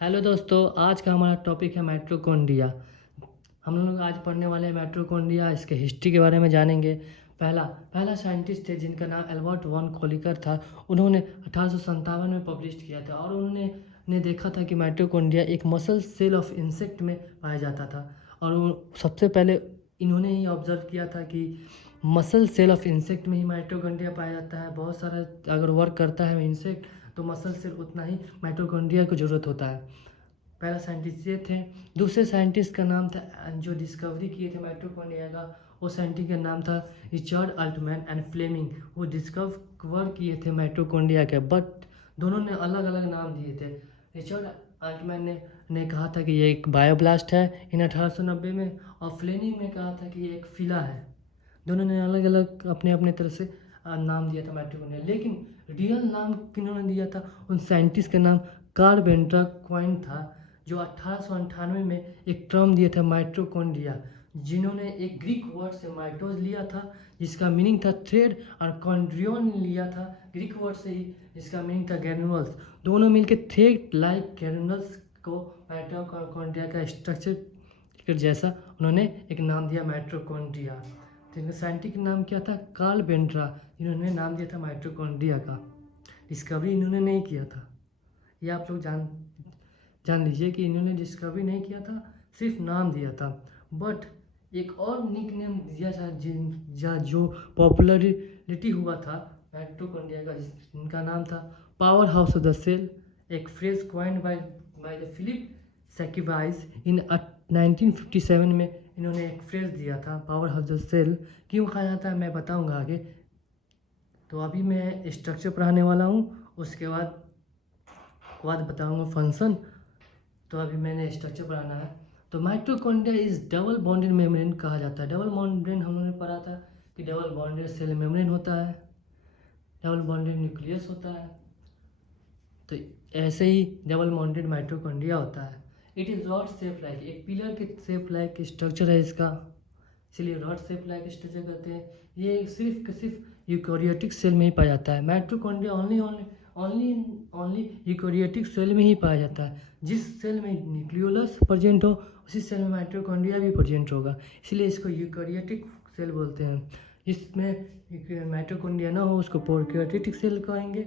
Hello दोस्तों, आज का हमारा टॉपिक है माइटोकॉन्ड्रिया। हम लोग आज पढ़ने वाले हैं माइटोकॉन्ड्रिया, इसके हिस्ट्री के बारे में जानेंगे। पहला पहला साइंटिस्ट थे जिनका नाम एल्बर्ट वॉन कोलिकर था। उन्होंने 1857 में पब्लिश किया था और उन्होंने देखा था कि माइटोकॉन्ड्रिया एक मसल सेल ऑफ इंसेक्ट में पाया जाता था। और सबसे पहले इन्होंने ही ऑब्जर्व किया था कि मसल सेल ऑफ इंसेक्ट में ही माइटोकॉन्ड्रिया पाया जाता है। बहुत सारा अगर वर्क करता है इंसेक्ट तो मसल सेल उतना ही माइटोकॉन्ड्रिया की ज़रूरत होता है। पहला साइंटिस्ट ये थे। दूसरे साइंटिस्ट का नाम था, जो डिस्कवरी किए थे माइटोकॉन्ड्रिया का, वो साइंटिस्ट का नाम था रिचर्ड अल्टमैन एंड फ्लेमिंग। वो डिस्कवर किए थे माइटोकॉन्ड्रिया के, बट दोनों ने अलग अलग नाम दिए थे। रिचर्ड अल्टमैन ने कहा था कि ये एक बायोब्लास्ट है इन 1890 में, और फ्लेमिंग ने कहा था कि ये एक फिला है। दोनों ने अलग अलग अपने अपने तरह से नाम दिया था माइटोकॉन्ड्रिया, लेकिन रियल नाम किन्होंने दिया था, उन साइंटिस्ट का नाम कार्ल बेंट्रा क्वाइन था, जो 1898 में एक टर्म दिया था माइटोकॉन्ड्रिया, जिन्होंने एक ग्रीक वर्ड से माइटोज लिया था जिसका मीनिंग था थ्रेड, और कॉन्ड्रियन लिया था ग्रीक वर्ड से ही जिसका मीनिंग था ग्रैन्युल्स। दोनों मिलकर थ्रेड लाइक ग्रैन्युल्स को माइटोकॉन्ड्रिया का स्ट्रक्चर जैसा उन्होंने एक नाम दिया माइटोकॉन्ड्रिया। तो इनका साइंटिफिक नाम क्या था? कार्ल बेंट्रा। इन्होंने नाम दिया था माइटोकॉन्ड्रिया का। डिस्कवरी इन्होंने नहीं किया था, ये आप लोग जान लीजिए कि इन्होंने डिस्कवरी नहीं किया था, सिर्फ नाम दिया था। बट एक और निक नेम दिया था जो पॉपुलरिटी हुआ था माइटोकॉन्ड्रिया का, जिनका नाम था power house of the cell. एक phrase coined by the Philip Siekevitz in 1957 में इन्होंने एक फ्रेज दिया था पावर हाउस द सेल। क्यों कहा जाता है मैं बताऊंगा आगे। तो अभी मैं स्ट्रक्चर पढ़ाने वाला हूँ, उसके बाद बताऊंगा फंक्शन। तो अभी मैंने स्ट्रक्चर पढ़ाना है। तो mitochondria is double bonded membrane कहा जाता है। डबल बॉन्डेड हम लोगों ने पढ़ा था कि डबल बॉन्डेड सेल मेम्ब्रेन होता है, डबल बॉन्डेड न्यूक्लियस होता है। तो ऐसे ही डबल बॉन्डेड माइटोकॉन्ड्रिया होता है। It is rod shape like, एक पिलर के शेप लाइक स्ट्रक्चर है इसका, इसलिए रॉड शेप लाइक स्ट्रक्चर कहते हैं। ये सिर्फ यूकेरियोटिक सेल में ही पाया जाता है। माइटोकॉन्ड्रिया ओनली यूकेरियोटिक सेल में ही पाया जाता है। जिस सेल में न्यूक्लियोलस प्रेजेंट हो उसी सेल में माइटोकॉन्ड्रिया भी प्रेजेंट होगा, इसलिए इसको यूकेरियोटिक सेल बोलते हैं। जिसमें माइटोकॉन्ड्रिया ना हो उसको प्रोकैरियोटिक सेल कहेंगे।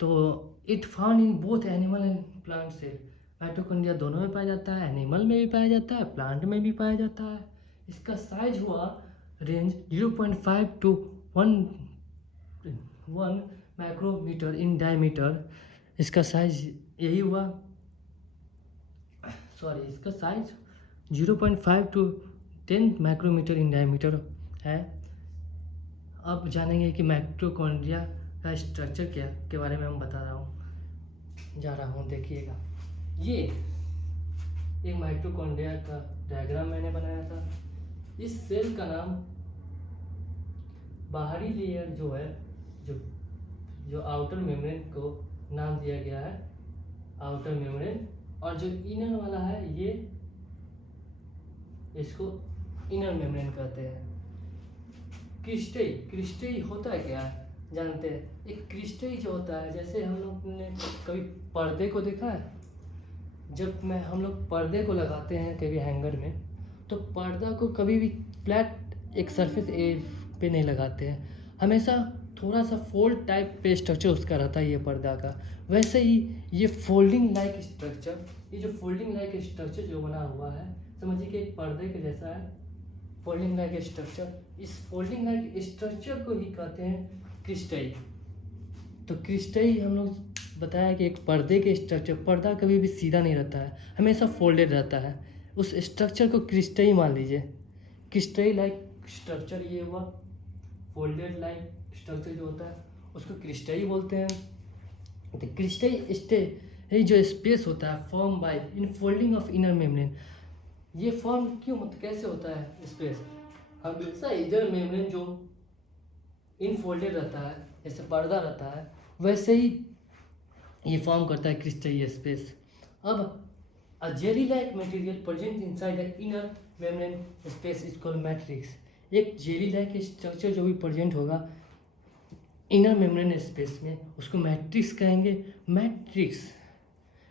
तो it found in both animal and plant cell. Mitochondria दोनों में पाया जाता है, एनिमल में भी पाया जाता है, प्लांट में भी पाया जाता है। इसका साइज हुआ range 0.5 to 1 micrometre in diameter. इसका साइज यही हुआ, इसका size 0.5 to 10 micrometre in diameter है। अब जानेंगे कि माइटोकॉन्ड्रिया का स्ट्रक्चर क्या के बारे में हम बता रहा हूँ देखिएगा। ये एक माइटोकॉन्ड्रिया का डायग्राम मैंने बनाया था। इस सेल का नाम बाहरी लेयर जो है, जो आउटर मेम्ब्रेन को नाम दिया गया है आउटर मेम्ब्रेन, और जो इनर वाला है ये इसको इनर मेम्ब्रेन कहते हैं। क्रिस्टई होता है क्या जानते हैं? एक क्रिस्टई जो होता है, जैसे हम लोग ने कभी पर्दे को देखा है, जब हम लोग पर्दे को लगाते हैं कभी हैंगर में, तो पर्दा को कभी भी फ्लैट एक सरफेस पे नहीं लगाते हैं, हमेशा थोड़ा सा फोल्ड टाइप पे स्ट्रक्चर उसका रहता है ये पर्दा का। वैसे ही ये फोल्डिंग लाइक स्ट्रक्चर, ये जो फोल्डिंग लाइक स्ट्रक्चर जो बना हुआ है, समझिए कि एक पर्दे के जैसा है फोल्डिंग लाइक स्ट्रक्चर। इस फोल्डिंग लाइक स्ट्रक्चर को ही कहते हैं क्रिस्टई। तो क्रिस्टई हम लोग बताया कि एक पर्दे के स्ट्रक्चर, पर्दा कभी भी सीधा नहीं रहता है, हमेशा फोल्डेड रहता है। उस स्ट्रक्चर को क्रिस्टई मान लीजिए। क्रिस्टई लाइक स्ट्रक्चर ये हुआ, फोल्डेड लाइक स्ट्रक्चर जो होता है उसको क्रिस्टई बोलते हैं। तो क्रिस्टई जो स्पेस होता है form by in folding of inner membrane. ये फॉर्म कैसे होता है स्पेस? हमेशा इनर मेम्ब्रेन जो इनफोल्डेड रहता है, जैसे पर्दा रहता है, वैसे ही ये फॉर्म करता है क्रिस्टई स्पेस। अब a jelly like material present inside the inner membrane space is called matrix. एक जेली लाइक स्ट्रक्चर जो भी प्रेजेंट होगा इनर मेम्ब्रेन स्पेस में उसको मैट्रिक्स कहेंगे।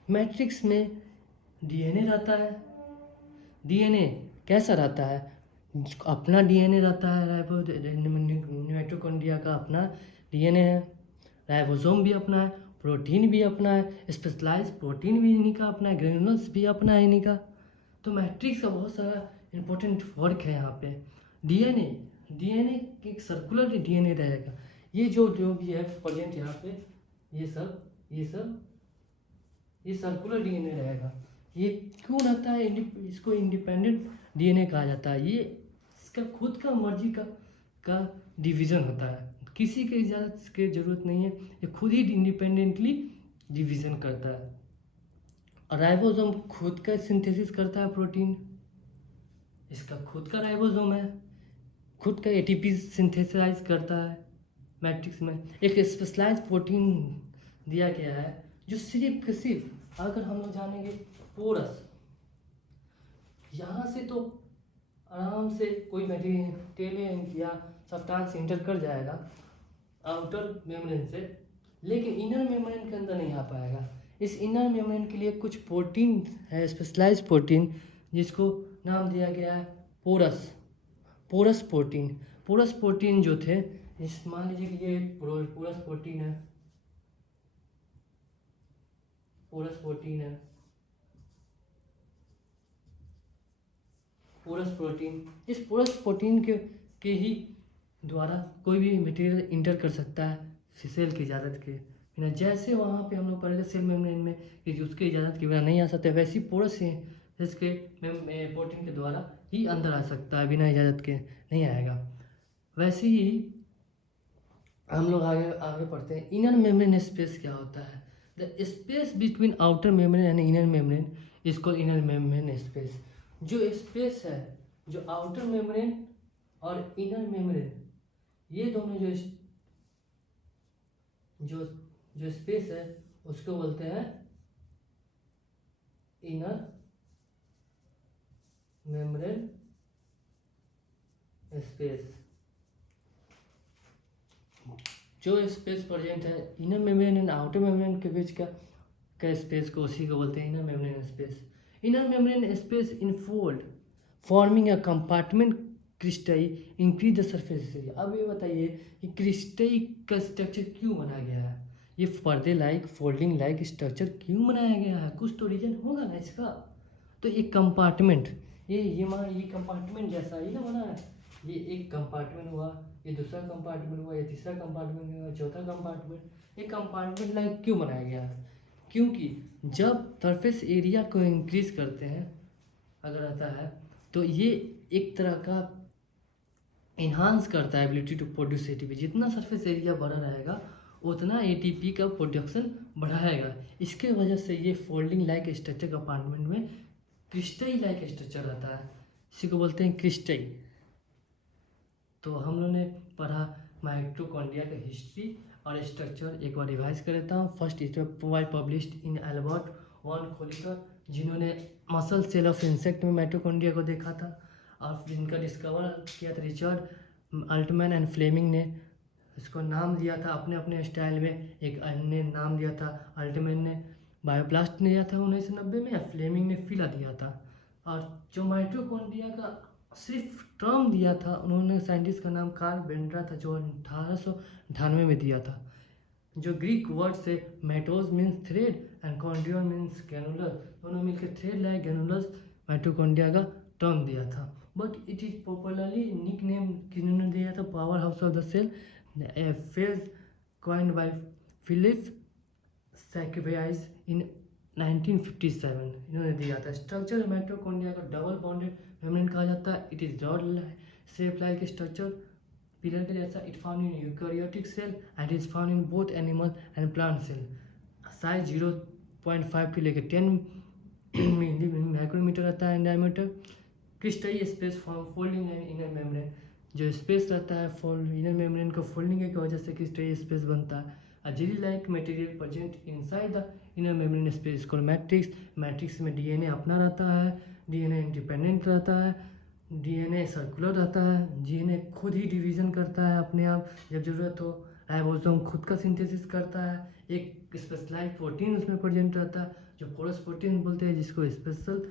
मैट्रिक्स में डीएनए रहता है। डीएनए कैसा रहता है? अपना डीएनए रहता है, माइटोकॉन्ड्रिया का अपना डीएनए है, राइबोसोम भी अपना है, प्रोटीन भी अपना है, स्पेशलाइज प्रोटीन भी इन्हीं का अपना है, ग्रेनुलस भी अपना है इन्हीं का। तो मैट्रिक्स का बहुत सारा इंपॉर्टेंट वर्क है यहाँ पे। डीएनए डीएनए एक सर्कुलर डीएनए रहेगा। ये जो जो भी है प्रेजेंट यहाँ पे, ये सब ये सर्कुलर डीएनए रहेगा। ये क्यों रहता है? इसको इंडिपेंडेंट डीएनए कहा जाता है। ये इसका खुद का मर्जी का डिवीज़न होता है, किसी के इजाज़त की ज़रूरत नहीं है, ये खुद ही इंडिपेंडेंटली डिवीज़न करता है। और राइबोसोम खुद का सिंथेसिस करता है प्रोटीन, इसका खुद का राइबोसोम है, खुद का एटीपी सिंथेसाइज करता है। मैट्रिक्स में एक स्पेशलाइज प्रोटीन दिया गया है जो सिर्फ अगर हम लोग जानेंगे पोरस, यहाँ से तो आराम से कोई मटेरियल या सब्सटेंस इंटर कर जाएगा आउटर मेम्ब्रेन से, लेकिन इनर मेम्ब्रेन के अंदर नहीं आ पाएगा। इस इनर मेम्ब्रेन के लिए कुछ प्रोटीन है, स्पेशलाइज प्रोटीन, जिसको नाम दिया गया है पोरस प्रोटीन। पोरस प्रोटीन जो थे, इस मान लीजिए कि ये पोरस प्रोटीन है, पोरस प्रोटीन है, पोरस प्रोटीन। इस पोरस प्रोटीन के ही द्वारा कोई भी मटेरियल इंटर कर सकता है सेल की इजाज़त के बिना। जैसे वहाँ पे हम लोग पढ़े थे सेल मेम्ब्रेन में कि उसके इजाज़त के बिना नहीं आ सकते, वैसी पोरस है इसके प्रोटीन के द्वारा ही अंदर आ सकता है, बिना इजाज़त के नहीं आएगा। वैसे ही हम लोग आगे पढ़ते हैं। इनर मेम्ब्रेन स्पेस क्या होता है? The space between outer membrane and inner membrane is called inner membrane space. जो स्पेस है, जो आउटर मेम्ब्रेन और इनर मेम्ब्रेन, ये दोनों जो स्पेस है उसको बोलते हैं इनर मेम्ब्रेन स्पेस। जो स्पेस प्रेजेंट है inner membrane and outer membrane के बीच का स्पेस को उसी को बोलते हैं inner membrane space. Inner membrane space infold forming a compartment cristae increase the surface area. अब ये बताइए कि क्रिस्टई का स्ट्रक्चर क्यों बनाया गया है? ये पर्दे लाइक फोल्डिंग लाइक स्ट्रक्चर क्यों बनाया गया है? कुछ तो रीजन होगा ना इसका। तो एक कंपार्टमेंट, ये कंपार्टमेंट जैसा ही ना बना है। ये एक कंपार्टमेंट हुआ, ये दूसरा कंपार्टमेंट हुआ, ये तीसरा कंपार्टमेंट हुआ, चौथा कंपार्टमेंट। ये कंपार्टमेंट लाइक क्यों बनाया गया है? क्योंकि जब सरफेस एरिया को इंक्रीज करते हैं अगर आता है, तो ये एक तरह का इन्हांस करता है एबिलिटी टू प्रोड्यूस एटीपी। जितना सरफेस एरिया बड़ा रहेगा उतना एटीपी का प्रोडक्शन बढ़ाएगा। इसके वजह से ये फोल्डिंग लाइक स्ट्रक्चर कंपार्टमेंट में क्रिस्टई लाइक स्ट्रक्चर रहता है, इसी को बोलते हैं क्रिस्टई। तो हम लोगों ने पढ़ा माइटोकॉन्ड्रिया का हिस्ट्री और स्ट्रक्चर। एक बार रिवाइज कर लेता हूँ। First it was published in Albert von Kolliker, जिन्होंने मसल सेल ऑफ इंसेक्ट में माइटोकॉन्ड्रिया को देखा था, और जिनका डिस्कवर किया था रिचर्ड अल्टमैन एंड फ्लेमिंग ने। इसको नाम दिया था अपने अपने स्टाइल में। एक ने नाम दिया था, अल्टमैन ने बायोप्लास्ट ने दिया था 1990 में, या फ्लेमिंग ने फिला दिया था। और जो माइटोकॉन्ड्रिया का सिर्फ टर्म दिया था उन्होंने, साइंटिस्ट का नाम कार्ल बेंड्रा था, जो 1898 में दिया था। जो ग्रीक वर्ड से mitos means thread and chondrion means granular, दोनों मिलकर थ्रेड लाइक ग्रैनुलस माइटोकॉन्ड्रिया का टर्म दिया था। But it is popularly nickname किन्होंने दिया था power house of the cell, a phrase coined by Philip Sakevius in 1957 इन्होंने दिया था। स्ट्रक्चर माइटोकॉन्ड्रिया को डबल बॉन्डेड मेम्ब्रेन कहा जाता है। It is rod shape like structure, pillar के जैसा। It found in eukaryotic cell and is found in both animal and plant cell. Size 0.5 to लेकर 10 माइक्रोमीटर रहता है diameter. Cristae space form folding and inner membrane, जो space रहता है fold inner membrane को folding की वजह से क्रिस्टई स्पेस बनता है। A jelly like material present inside the inner membrane space called matrix. Matrix में डीएनए अपना रहता है, डीएनए इंडिपेंडेंट रहता है, डीएनए सर्कुलर रहता है, डीएनए खुद ही डिवीजन करता है अपने आप जब जरूरत हो। राइबोसोम खुद का सिंथेसिस करता है, एक स्पेशलाइज्ड प्रोटीन उसमें प्रेजेंट रहता है जो पोरस प्रोटीन बोलते हैं, जिसको स्पेशल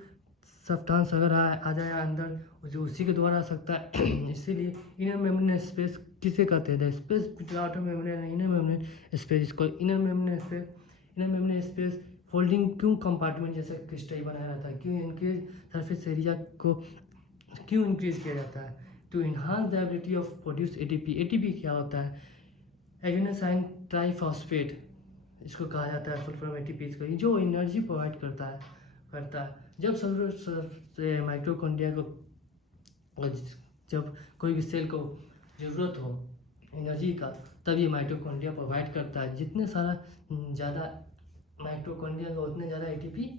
सब्सटेंस अगर आ जाए अंदर, जो उसी के द्वारा आ सकता है। इसीलिए इनर मेम्ब्रेन स्पेस किसे कहते हैं? The space between outer membrane and inner membrane space, इसको इनर मेम्ब्रेन स्पेस फोल्डिंग क्यों कंपार्टमेंट जैसे क्रिस्टल बनाया रहता है? क्यों इनके सरफेस एरिया को क्यों इंक्रीज किया जाता है? To enhance the ability of produce ATP. ATP क्या होता है? एडेनोसाइन ट्राइफॉस्फेट, इसको कहा जाता है फुल फॉर्म एटीपी, को जो एनर्जी प्रोवाइड करता है। जब सेलुलर माइटोकॉन्ड्रिया को, जब कोई भी सेल को ज़रूरत हो एनर्जी का, तब ये माइटोकॉन्ड्रिया प्रोवाइड करता है। जितने सारा ज़्यादा माइटोकॉन्ड्रिया का उतने ज़्यादा एटीपी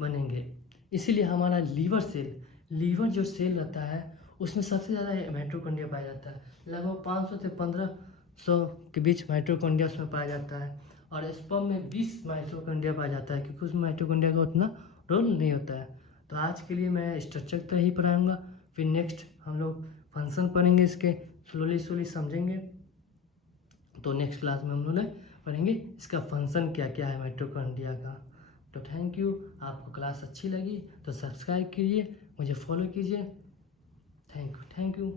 बनेंगे। इसीलिए हमारा लीवर जो सेल रहता है उसमें सबसे ज़्यादा माइटोकॉन्ड्रिया पाया जाता है। लगभग 500 से 1500 के बीच माइटोकॉन्ड्रिया उसमें पाया जाता है। और स्पर्म में 20 माइटोकॉन्ड्रिया पाया जाता है, क्योंकि उसमें माइटोकॉन्ड्रिया का उतना रोल नहीं होता है। तो आज के लिए मैं स्ट्रक्चर तो ही पढ़ाऊँगा, फिर नेक्स्ट हम लोग फंक्शन पढ़ेंगे, इसके स्लोली समझेंगे। तो नेक्स्ट क्लास में हम लोग पढ़ेंगे इसका फंक्शन क्या क्या है माइटोकॉन्ड्रिया का। तो थैंक यू। आपको क्लास अच्छी लगी तो सब्सक्राइब कीजिए, मुझे फॉलो कीजिए। Thank you.